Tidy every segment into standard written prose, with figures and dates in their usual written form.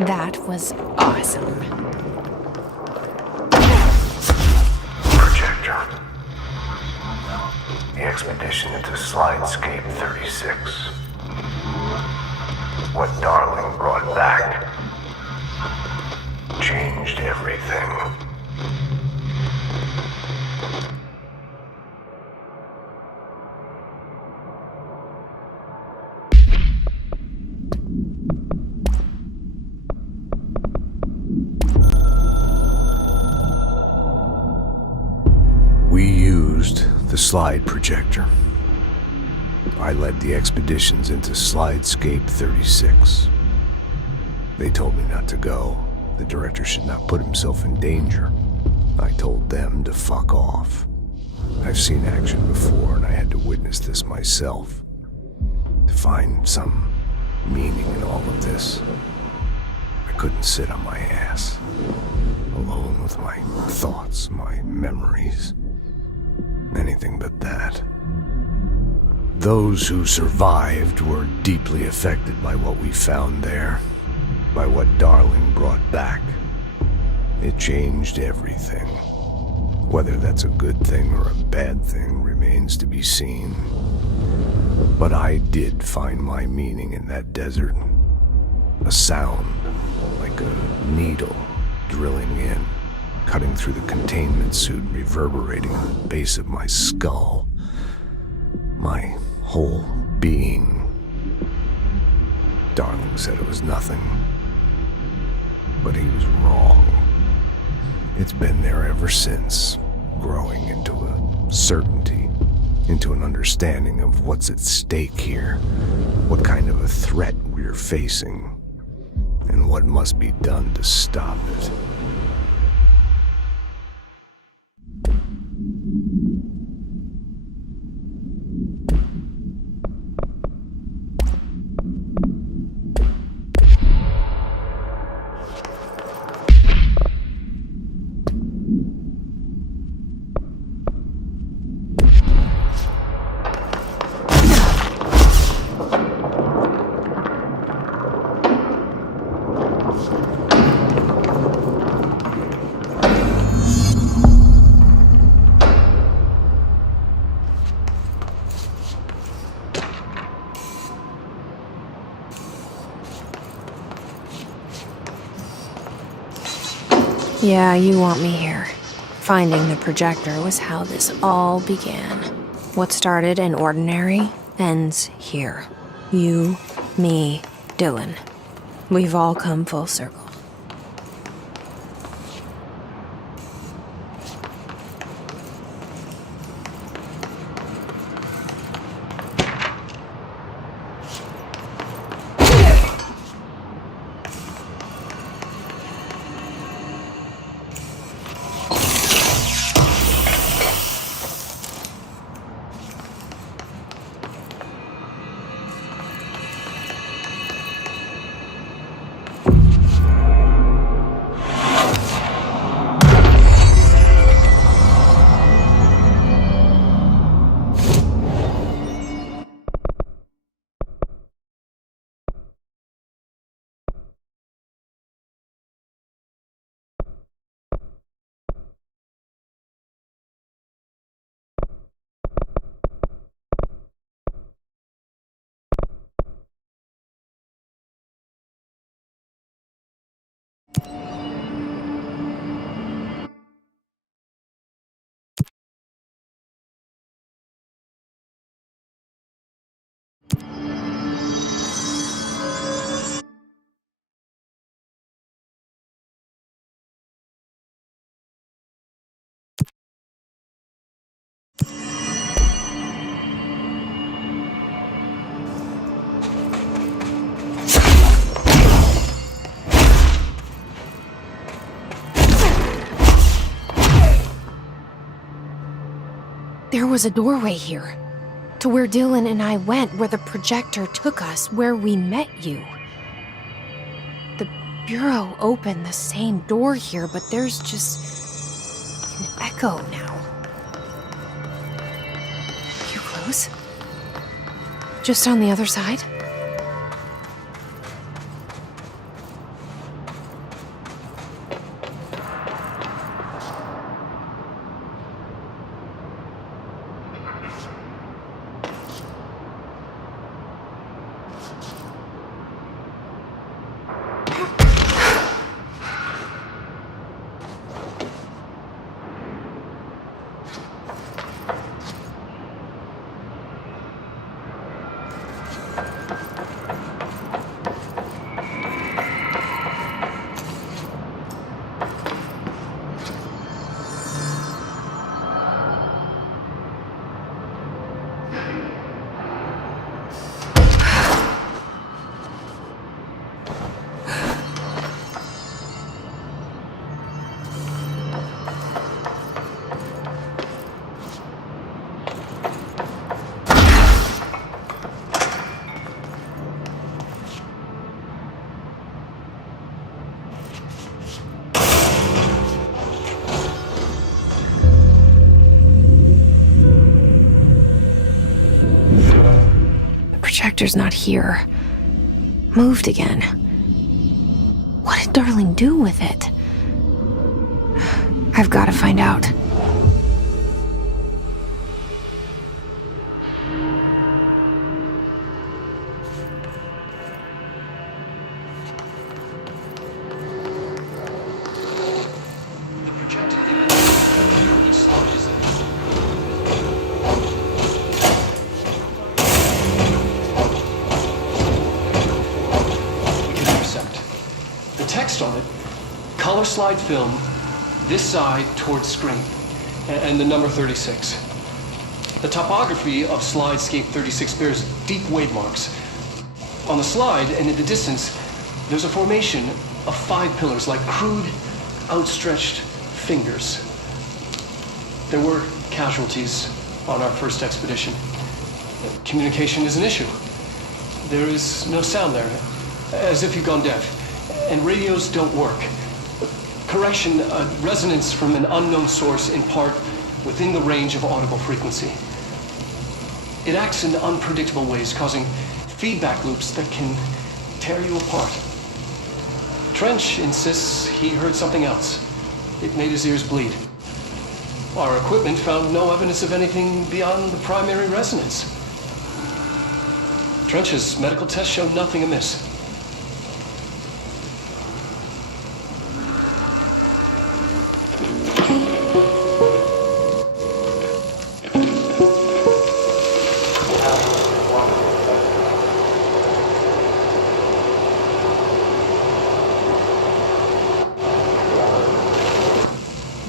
That was awesome. Projector. The expedition into Slidescape 36. What Darling brought back changed everything. We used the slide projector. I led the expeditions into Slidescape 36. They told me not to go. The director should not put himself in danger. I told them to fuck off. I've seen action before, and I had to witness this myself. To find some meaning in all of this, I couldn't sit on my ass, alone with my thoughts, my memories. Anything but that. Those who survived were deeply affected by what we found there, by what Darling brought back. It changed everything. Whether that's a good thing or a bad thing remains to be seen. But I did find my meaning in that desert. A sound, like a needle drilling in, cutting through the containment suit, reverberating on the base of my skull. My whole being. Darling said it was nothing. But he was wrong. It's been there ever since, growing into a certainty, into an understanding of what's at stake here, what kind of a threat we're facing, and what must be done to stop it. Yeah, you want me here. Finding the projector was how this all began. What started in ordinary ends here. You, me, Dylan. We've all come full circle. There was a doorway here, to where Dylan and I went, where the projector took us, where we met you. The Bureau opened the same door here, but there's just an echo now. You close? Just on the other side? projector's not here. Moved again. What did Darling do with it? I've got to find out. Text on it, color slide film, this side towards screen, and the number 36. The topography of slidescape 36 bears deep wave marks. On the slide and in the distance, there's a formation of 5 pillars like crude, outstretched fingers. There were casualties on our first expedition. Communication is an issue. There is no sound there, as if you've gone deaf. And radios don't work. Correction, resonance from an unknown source in part within the range of audible frequency. It acts in unpredictable ways, causing feedback loops that can tear you apart. Trench insists he heard something else. It made his ears bleed. Our equipment found no evidence of anything beyond the primary resonance. Trench's medical tests showed nothing amiss.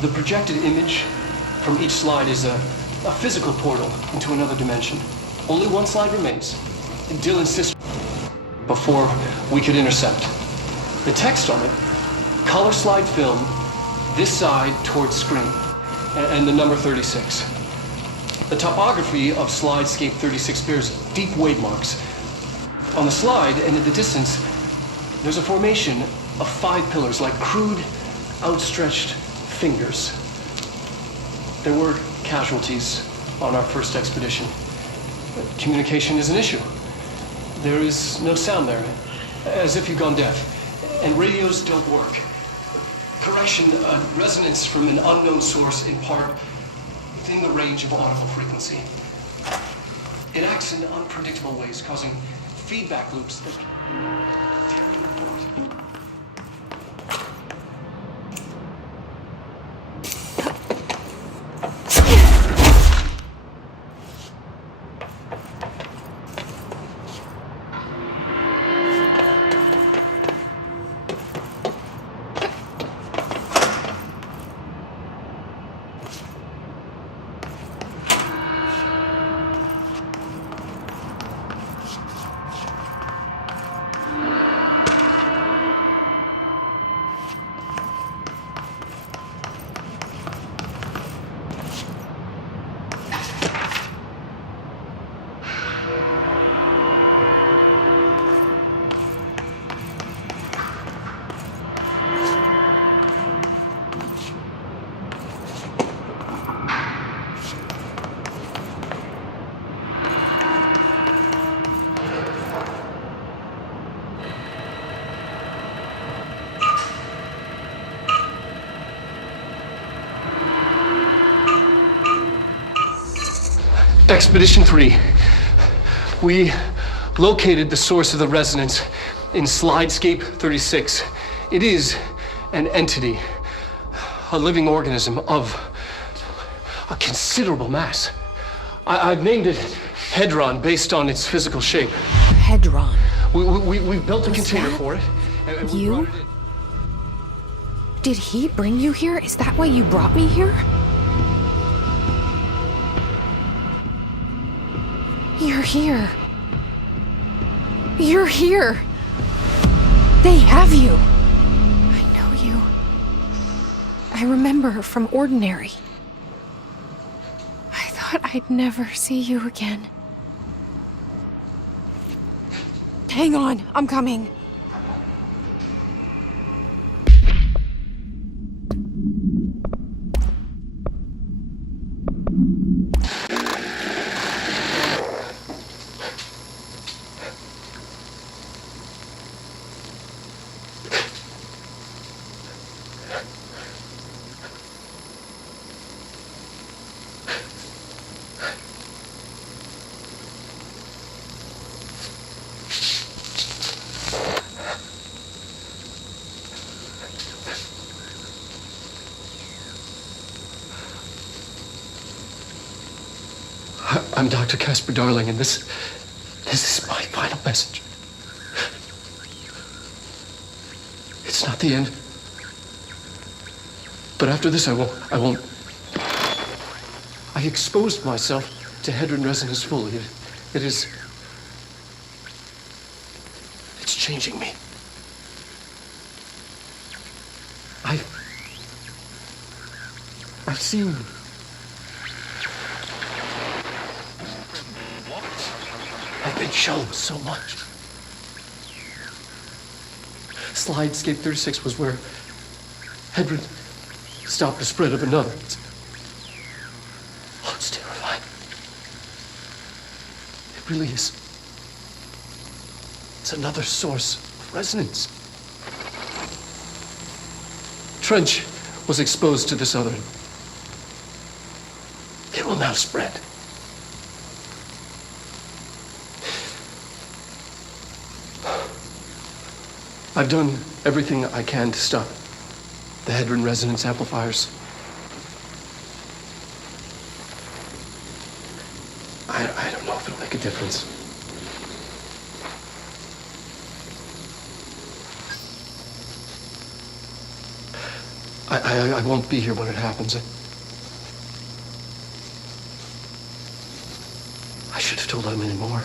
The projected image from each slide is a physical portal into another dimension. Only one slide remains. Dill insists before we could intercept. The text on it, color slide film, this side towards screen, and the number 36. The topography of slidescape 36 bears deep wave marks. On the slide and in the distance, there's a formation of 5 pillars like crude, outstretched fingers. There were casualties on our first expedition. Communication is an issue. There is no sound there, as if you've gone deaf. And radios don't work. Correction, resonance from an unknown source in part within the range of audible frequency. It acts in unpredictable ways, causing feedback loops that tear you apart. Expedition 3. We located the source of the resonance in slidescape 36. It is an entity, a living organism of a considerable mass. I've named it Hedron based on its physical shape. Hedron. We've built a container for it. And we You? brought it in. Did he bring you here? Is that why you brought me here? You're here. You're here. They have you. I know you. I remember from Ordinary. I thought I'd never see you again. Hang on, I'm coming. I'm Dr. Casper Darling, and this is my final message. It's not the end. But after this, I won't. I exposed myself to Hedron resonance fully. It's changing me. I've seen. I've been shown so much. Slidescape 36 was where Hedron stopped the spread of another. It's terrifying. It really is. It's another source of resonance. Trench was exposed to this other. It will now spread. I've done everything I can to stop the Hedron resonance amplifiers. I don't know if it'll make a difference. I won't be here when it happens. I should have told him anymore.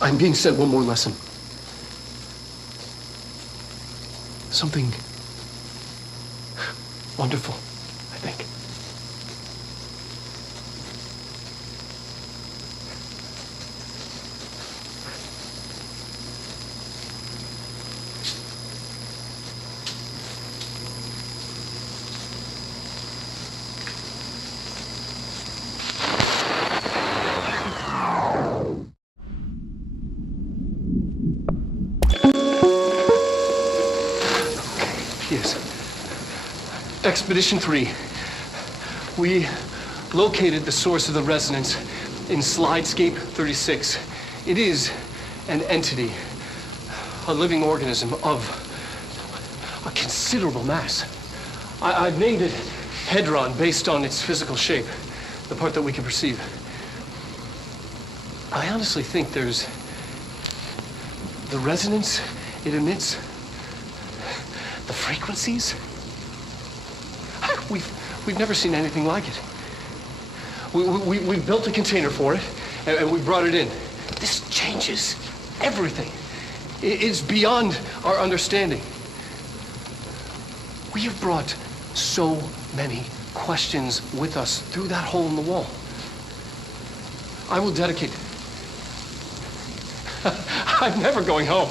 I'm being sent one more lesson. Something wonderful, I think. Yes. Expedition 3. We located the source of the resonance in Slidescape 36. It is an entity, a living organism of a considerable mass. I've named it Hedron based on its physical shape, the part that we can perceive. I honestly think there's the resonance it emits, the frequencies. We've never seen anything like it. We built a container for it, and we brought it in. This changes everything. It's beyond our understanding. We have brought so many questions with us through that hole in the wall. I will dedicate. I'm never going home.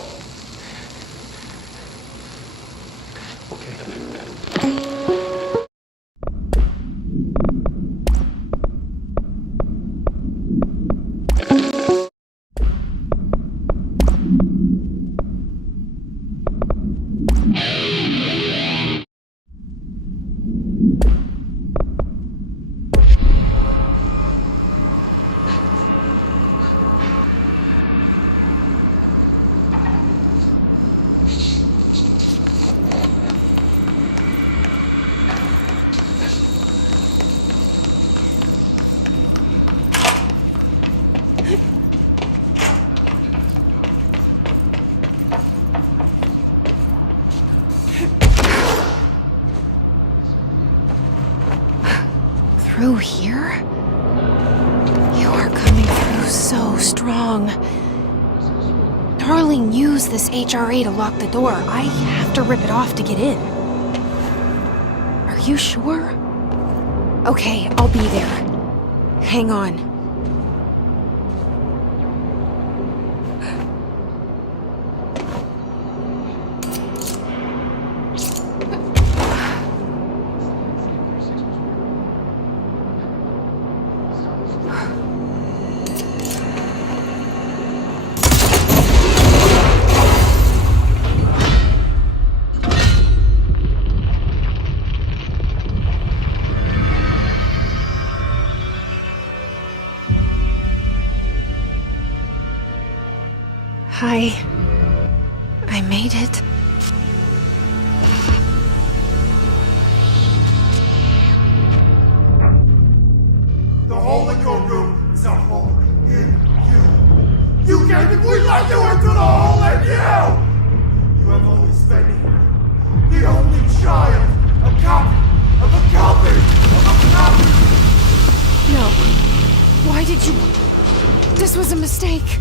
Through here? You are coming through so strong. Darling used this HRA to lock the door. I have to rip it off to get in. Are you sure? Okay, I'll be there. Hang on. I made it. The hole in your room is a hole in you. You gave me, we let you into the hole in you! You have always been the only child, a copy of a copy of a copy! No. Why did you... This was a mistake.